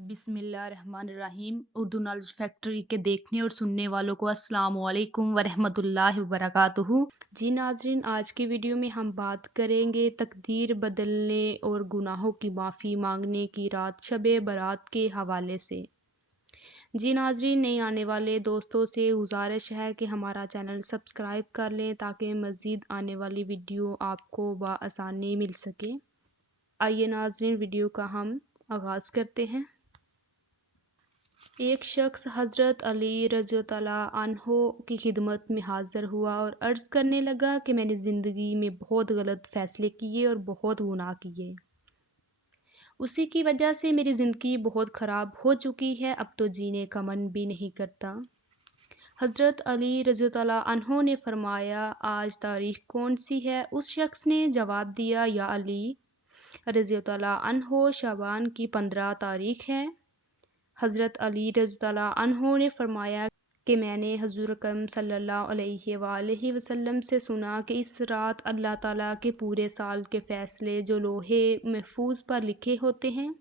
बिस्मिल्लाहिर्रहमानिर्रहीम। Urdu knowledge factory के देखने और सुनने वालों को अस्सलाम वालेकुम वरहमतुल्लाहि वबरकातुहू। जी नाज़रीन, आज की वीडियो में हम बात करेंगे तकदीर बदलने और गुनाहों की माफ़ी मांगने की रात शब बारात के हवाले से। जी नाज़रीन, नए आने वाले दोस्तों से गुजारिश है कि हमारा चैनल सब्सक्राइब कर लें ताकि मज़ीद आने वाली वीडियो आपको बआसानी मिल सके। आइए नाज़रीन, वीडियो का हम आगाज़ करते हैं। एक शख्स हज़रत अली रज़ियल्लाहु अन्हु की खिदमत में हाज़िर हुआ और अर्ज़ करने लगा कि मैंने ज़िंदगी में बहुत गलत फ़ैसले किए और बहुत गुनाह किए। उसी की वजह से मेरी ज़िंदगी बहुत ख़राब हो चुकी है, अब तो जीने का मन भी नहीं करता। हज़रत अली रज़ियल्लाहु अन्हु ने फ़रमाया, आज तारीख़ कौन सी है? उस शख्स ने जवाब दिया, या अली रज़ियल्लाहु अन्हु, शाबान की 15 तारीख़ है। हज़रत अली रज़ियल्लाहु अन्हु ने फ़रमाया कि मैंने हुज़ूर अकरम सल्लल्लाहु अलैहि वसल्लम से सुना कि इस रात अल्लाह ताला के पूरे साल के फ़ैसले जो लोहे महफूज पर लिखे होते हैं,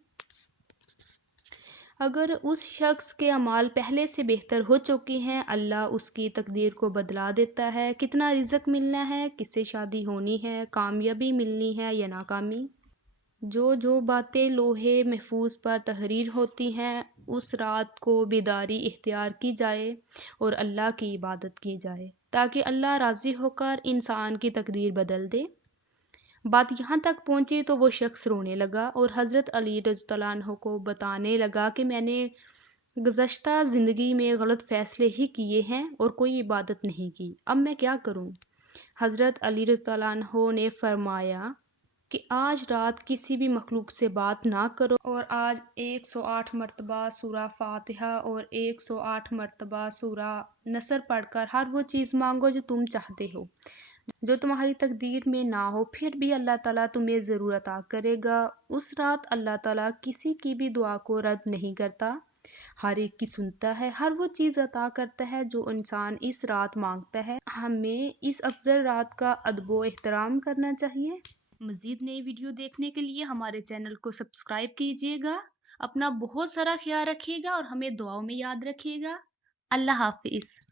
अगर उस शख्स के अमाल पहले से बेहतर हो चुके हैं, अल्लाह उसकी तकदीर को बदला देता है। कितना रिज़्क मिलना है, किससे शादी होनी है, कामयाबी मिलनी है या नाकामी, जो बातें लोहे महफूज पर तहरीर होती हैं, उस रात को बेदारी इख्तियार की जाए और अल्लाह की इबादत की जाए ताकि अल्लाह राज़ी होकर इंसान की तकदीर बदल दे। बात यहाँ तक पहुँची तो वो शख्स रोने लगा और हज़रत अली रज़ियल्लाहु अन्हु को बताने लगा कि मैंने गुज़श्ता ज़िंदगी में गलत फ़ैसले ही किए हैं और कोई इबादत नहीं की, अब मैं क्या करूँ? हज़रत अली रज़ियल्लाहु अन्हु ने फ़रमाया कि आज रात किसी भी मखलूक से बात ना करो और आज 108 मरतबा सूरा फातिहा और 108 मरतबा सूरा नसर पढ़कर हर वो चीज़ मांगो जो तुम चाहते हो, जो तुम्हारी तकदीर में ना हो, फिर भी अल्लाह ताला तुम्हें ज़रूर अता करेगा। उस रात अल्लाह ताला किसी की भी दुआ को रद्द नहीं करता, हर एक की सुनता है, हर वो चीज़ अता करता है जो इंसान इस रात मांगता है। हमें इस अफजल रात का अदब व एहतराम करना चाहिए। मज़ीद नई वीडियो देखने के लिए हमारे चैनल को सब्सक्राइब कीजिएगा। अपना बहुत सारा ख्याल रखिएगा और हमें दुआओं में याद रखिएगा। अल्लाह हाफ़िज़।